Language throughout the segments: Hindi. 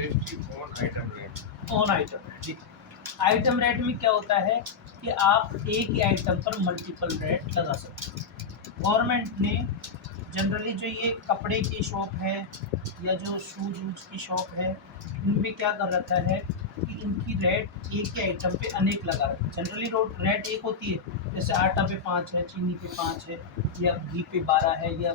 GST on item rate. On item rate, जी। आइटम रेट में क्या होता है कि आप एक ही आइटम पर मल्टीपल रेट लगा सकते हो। गवर्नमेंट ने जनरली जो ये कपड़े की शॉप है या जो शूज वूज की शॉप है, इनमें क्या कर रखा है कि इनकी रेट एक ही आइटम पे अनेक लगा रखा है। जनरली रेट एक होती है, जैसे आटा पे 5 है, चीनी पे 5 है, या घी पे 12 है, या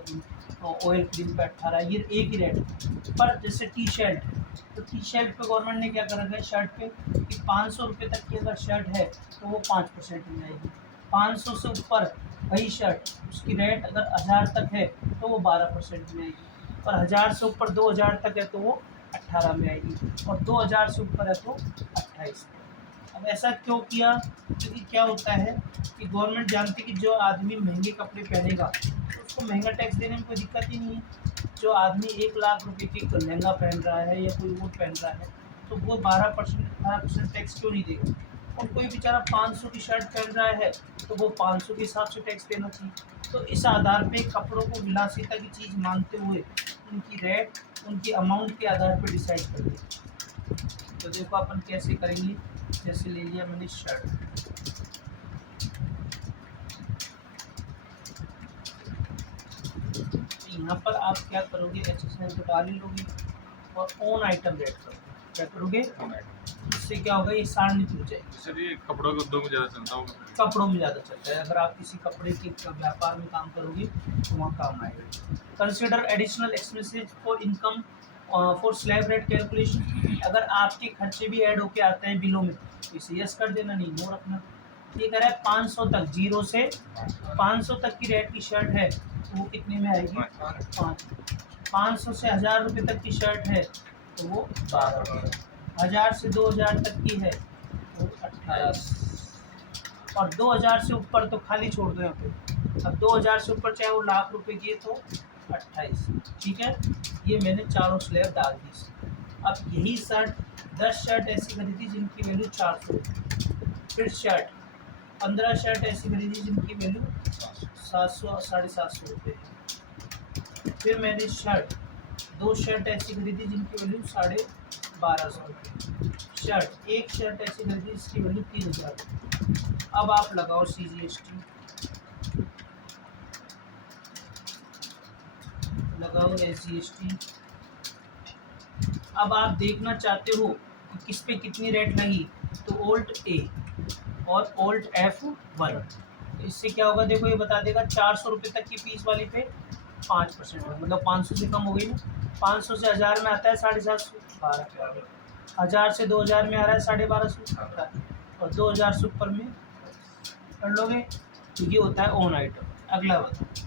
ऑयल क्रीम पे 18 है, ये एक ही रेट है। पर जैसे टी शर्ट है, तो टी शर्ट पे गवर्नमेंट ने क्या कर रखा है शर्ट पे कि 500 रुपये तक की अगर शर्ट है तो वो 5% मिल जाएगी। 500 से ऊपर वही शर्ट, उसकी रेट अगर 1000 तक है तो वो 12% में आएगी, और 1000 से ऊपर 2000 तक है तो वो 18 में आएगी, और 2000 से ऊपर है तो 28 में। अब ऐसा क्यों किया? क्योंकि क्या होता है कि गवर्नमेंट जानती है कि जो आदमी महंगे कपड़े पहनेगा तो उसको महंगा टैक्स देने में कोई दिक्कत ही नहीं है। जो आदमी 1 लाख रुपए की लहंगा पहन रहा है या कोई वो पहन रहा है तो वो 12% टैक्स क्यों नहीं देगा? और कोई बेचारा 500 की शर्ट पहन रहा है तो वो 500 के हिसाब से टैक्स देना चाहिए। तो इस आधार पे कपड़ों को विलासिता की चीज़ मानते हुए उनकी रेट उनकी अमाउंट के आधार पर डिसाइड कर दी। तो देखो अपन कैसे करेंगे, जैसे ले लिया मैंने शर्ट, तो यहाँ पर आप क्या करोगे, HSN तो डाल ही लोगे और ऑन आइटम रेट करोगे। क्या करोगे? इससे क्या होगा, ये सारणी टूट जाएगी। सर ये कपड़ों के उद्योग में ज़्यादा चलता होगा। कपड़ों में ज़्यादा चलता है, अगर आप किसी कपड़े के व्यापार में काम करोगे तो वहाँ काम आएगा। Consider additional expenses for income for slab rate calculation. अगर आपके खर्चे भी ऐड होके आते हैं बिलों में तो इसे यस कर देना, नहीं नो रखना। ये कह रहा है 500 तक, 0 से 500 तक की रेट की शर्ट है तो वो कितने में आएगी? 5। 500 से 1000 रुपये तक की शर्ट है तो वो 12। 1000 से 2000 तक की है तो 18, और 2000 से ऊपर तो खाली छोड़ दो यहाँ पे। अब 2000 से ऊपर चाहे वो लाख रुपए की है तो 28। ठीक है, ये मैंने चारों स्लैब डाल दी। अब यही शर्ट 10 शर्ट ऐसी खरीदी जिनकी वैल्यू 400, फिर शर्ट 15 शर्ट ऐसी खरीदी जिनकी वैल्यू 700 750 रुपये, फिर मैंने दो शर्ट ऐसी खरीदी जिनकी वैल्यू 1250 रुपये, एक शर्ट ऐसी खरीदी जिसकी वैल्यू 3000 रुपये। अब आप लगाओ CGST, लगाओ SGST। अब आप देखना चाहते हो कि किस पे कितनी रेट लगी, तो Alt A और Alt F1। तो इससे क्या होगा, देखो ये बता देगा 400 रुपये तक की पीस वाली पे 5%, मतलब 500 से कम हो गई ना। 500 से 1000 में आता है 750, 12 पे आ गया। 1000 से 2000 में आ रहा है 1250, और 2000 से ऊपर में कर लोगे तो ये होता है ऑन आइटम। अगला बताओ।